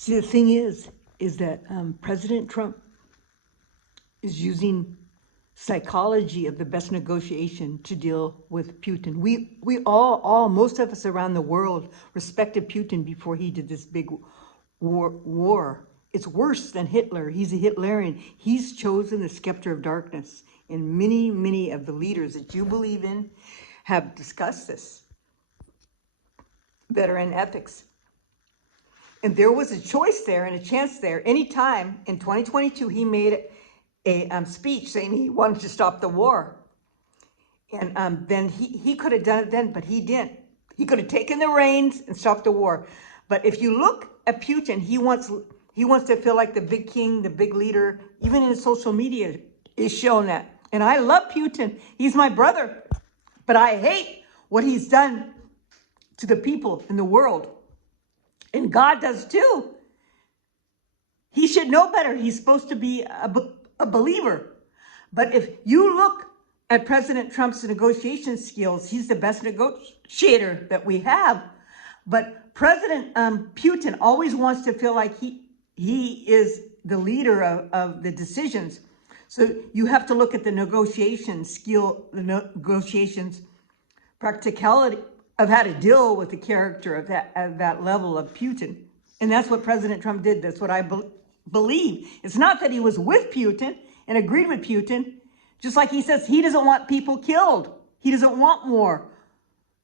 See, the thing is that President Trump is using psychology of the best negotiation to deal with Putin. We all, most of us around the world respected Putin before he did this big war. It's worse than Hitler. He's a Hitlerian. He's chosen the scepter of darkness. And many of the leaders that you believe in have discussed this, that are in ethics. And there was a choice there and a chance there. Anytime in 2022, he made a speech saying he wanted to stop the war. And then he could have done it then, but he didn't. He could have taken the reins and stopped the war. But if you look at Putin, he wants to feel like the big king, the big leader. Even in social media is shown that. And I love Putin. He's my brother. But I hate what he's done to the people in the world. And God does too. He should know better. He's supposed to be a believer. But if you look at President Trump's negotiation skills, he's the best negotiator that we have. But President Putin always wants to feel like he is the leader of the decisions. So you have to look at the negotiation skill, the negotiations practicality of how to deal with the character of that level of Putin. And that's what President Trump did. That's what I believe. It's not that he was with Putin and agreed with Putin. Just like he says, he doesn't want people killed. He doesn't want war.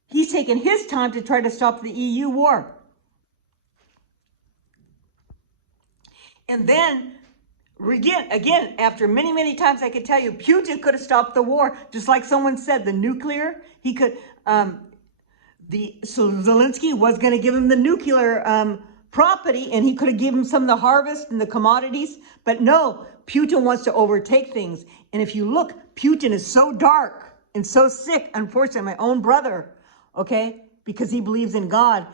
He's taken his time to try to stop the EU war. And then, again, after many times, I could tell you, Putin could have stopped the war. Just like someone said, the nuclear, he could... So Zelensky was going to give him the nuclear property, and he could have given him some of the harvest and the commodities. But no, Putin wants to overtake things. And if you look, Putin is so dark and so sick. Unfortunately, my own brother, okay, because he believes in God,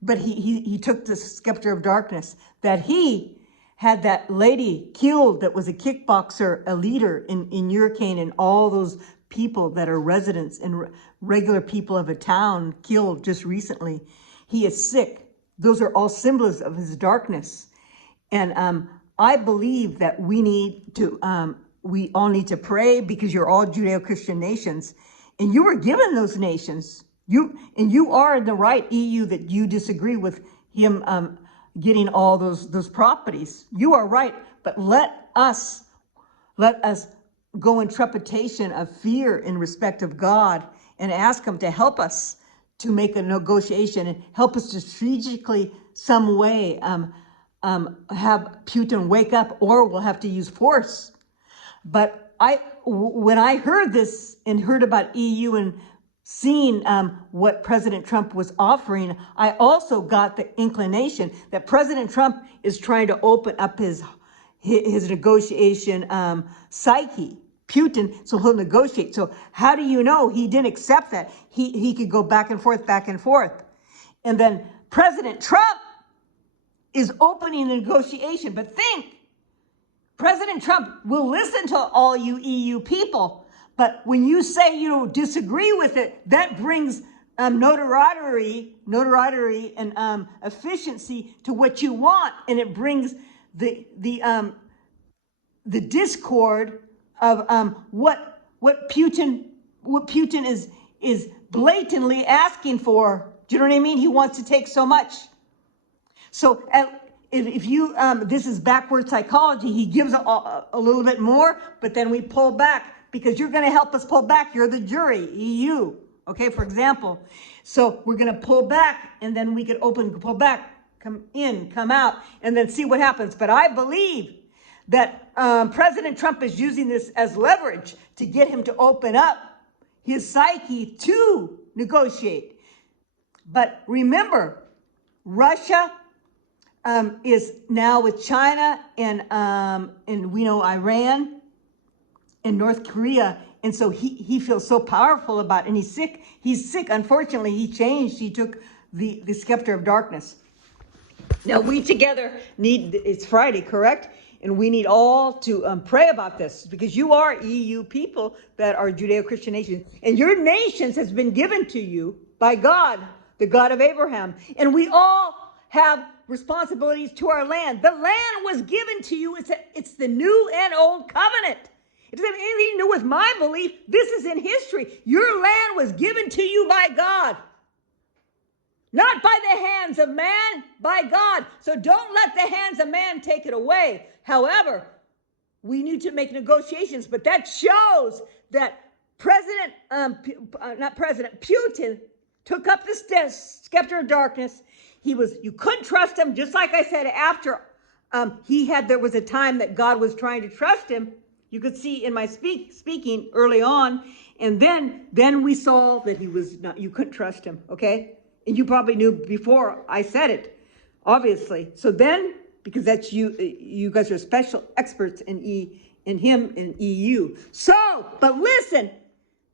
but he took the scepter of darkness, that he had that lady killed that was a kickboxer, a leader in Hurricane, and all those people that are residents and regular people of a town killed just recently. He is sick. Those are all symbols of his darkness. And I believe that we all need to pray, because you're all Judeo-Christian nations, and you were given those nations. You are in the right, EU, that you disagree with him getting all those properties. You are right, but let us go in trepidation of fear in respect of God, and ask him to help us to make a negotiation and help us to strategically some way have Putin wake up, or we'll have to use force. But when I heard this and heard about EU and seeing what President Trump was offering, I also got the inclination that President Trump is trying to open up his negotiation psyche. Putin, so he'll negotiate. So how do you know he didn't accept that? He could go back and forth. And then President Trump is opening the negotiation. But think, President Trump will listen to all you EU people. But when you say you disagree with it, that brings notoriety and efficiency to what you want. And it brings the discord of what Putin is blatantly asking for. Do you know what I mean? He wants to take so much. So if you this is backward psychology. He gives a little bit more, but then we pull back, because you're going to help us pull back. You're the jury, EU. Okay, for example. So we're going to pull back, and then we could pull back, come in, come out, and then see what happens. But I believe that President Trump is using this as leverage to get him to open up his psyche to negotiate. But remember, Russia is now with China, and we know Iran and North Korea. And so he feels so powerful about it, and he's sick. He's sick. Unfortunately, he changed. He took the scepter of darkness. Now, we together it's Friday, correct? And we need all to pray about this, because you are EU people that are Judeo-Christian nations. And your nations has been given to you by God, the God of Abraham. And we all have responsibilities to our land. The land was given to you. It's the new and old covenant. It doesn't have anything to do with my belief. This is in history. Your land was given to you by God. Not by the hands of man, by God. So don't let the hands of man take it away. However, we need to make negotiations, but that shows that Putin took up the scepter of darkness. You couldn't trust him, just like I said, after there was a time that God was trying to trust him. You could see in my speaking early on, and then we saw that he was not, you couldn't trust him, okay? And you probably knew before I said it, obviously. So then, because that's you guys are special experts in him in EU. So, but listen,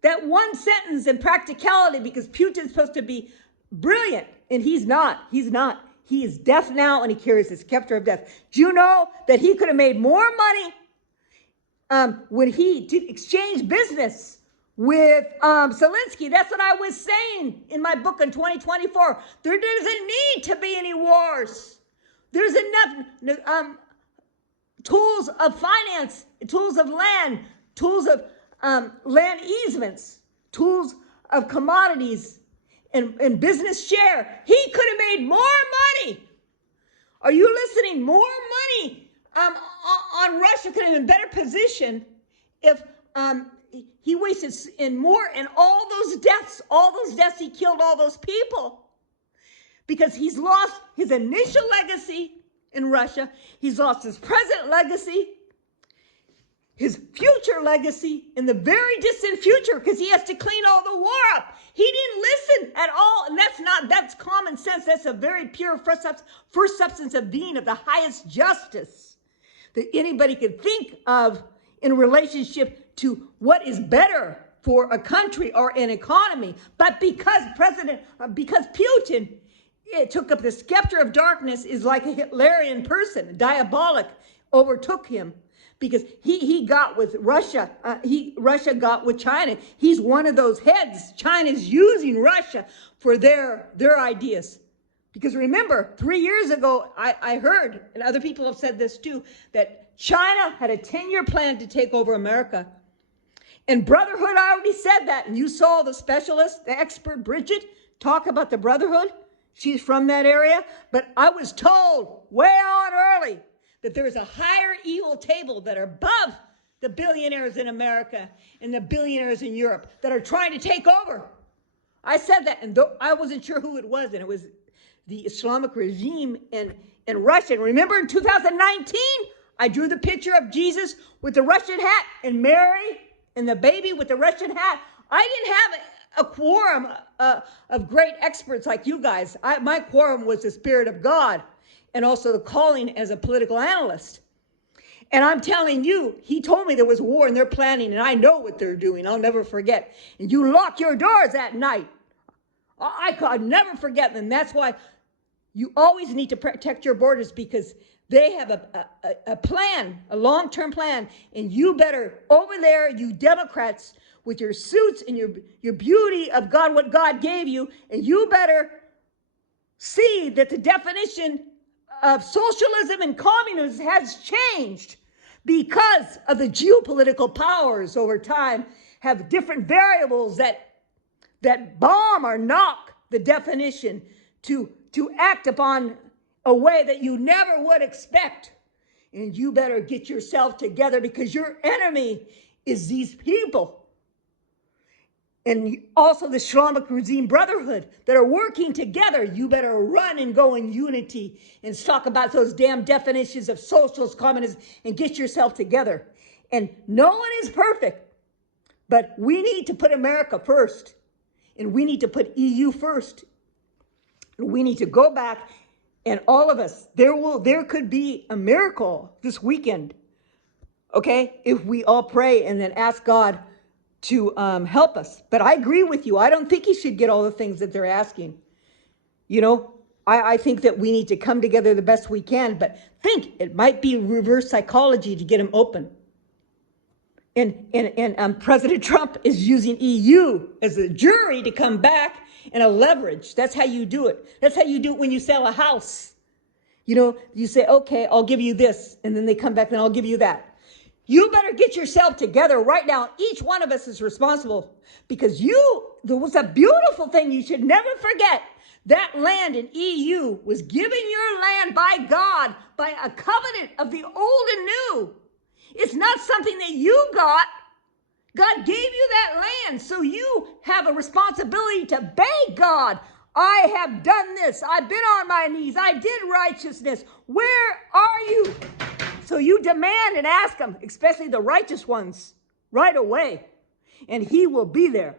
that one sentence in practicality, because Putin's supposed to be brilliant, and he's not. He is deaf now, and he carries the scepter of death. Do you know that he could have made more money when he did exchange business with Zelinskky? That's what I was saying in my book in 2024. There doesn't need to be any wars. There's enough tools of finance, tools of land, tools of land easements, tools of commodities and business share. He could have made more money. Are you listening? More money on Russia could have been in a better position if he wasted all those deaths he killed all those people. Because he's lost his initial legacy in Russia. He's lost his present legacy, his future legacy in the very distant future, because he has to clean all the war up. He didn't listen at all. And that's common sense. That's a very pure first substance of being of the highest justice that anybody could think of in relationship to what is better for a country or an economy. But because Putin took up the scepter of darkness, is like a Hitlerian person, diabolic, overtook him. Because he got with Russia, Russia got with China. He's one of those heads. China's using Russia for their ideas. Because remember, 3 years ago, I heard, and other people have said this too, that China had a 10-year plan to take over America. And Brotherhood, I already said that. And you saw the specialist, the expert Bridget, talk about the Brotherhood. She's from that area. But I was told way on early that there's a higher evil table that are above the billionaires in America and the billionaires in Europe that are trying to take over. I said that, and I wasn't sure who it was, and it was the Islamic regime in Russia. And remember in 2019, I drew the picture of Jesus with the Russian hat and Mary and the baby with the Russian hat. I didn't have a quorum of great experts like you guys. My quorum was the Spirit of God, and also the calling as a political analyst. And I'm telling you, he told me there was war and they're planning, and I know what they're doing. I'll never forget. And you lock your doors at night. I'll never forget them. That's why you always need to protect your borders, because they have a plan, a long-term plan. And you better, over there, you Democrats, with your suits and your beauty of God, what God gave you, and you better see that the definition of socialism and communism has changed because of the geopolitical powers over time have different variables that bomb or knock the definition to act upon a way that you never would expect. And you better get yourself together, because your enemy is these people. And also the Islamic regime Brotherhood that are working together. You better run and go in unity and talk about those damn definitions of socialist communism and get yourself together. And no one is perfect, but we need to put America first, and we need to put EU first. And we need to go back, and all of us, there could be a miracle this weekend, okay, if we all pray and then ask God to help us. But I agree with you. I don't think he should get all the things that they're asking. You know, I think that we need to come together the best we can, but think it might be reverse psychology to get him open. And President Trump is using EU as a jury to come back and a leverage. That's how you do it. That's how you do it when you sell a house. You know, you say, okay, I'll give you this. And then they come back and I'll give you that. You better get yourself together right now. Each one of us is responsible because there was a beautiful thing you should never forget. That land in EU was given your land by God, by a covenant of the old and new. It's not something that you got. God gave you that land, so you have a responsibility to beg God. I have done this. I've been on my knees. I did righteousness. Where are you? So you demand and ask him, especially the righteous ones, right away. And he will be there.